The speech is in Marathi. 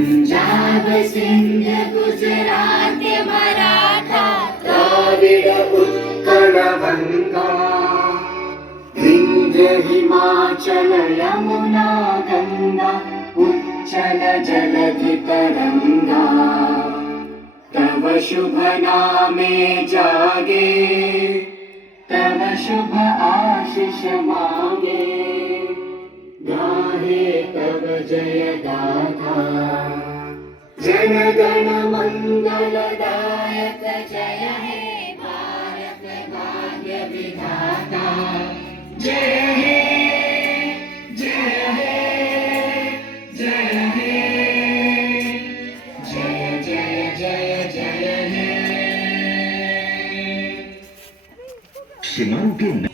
पंजाब सिंध गुजरात मराठा द्राविड उत्कल गंगा विंध्य हिमाचल यमुना गंगा उच्चल जलधि तरंगा तव शुभ नामे जागे तव शुभ आशीष मांगे गाहे तव जय गाथा जन गण मंगलदायक जय हे भारत भाग्य विधाता जय हे जय हे जय हे जय जय जय जय हे Sinopin.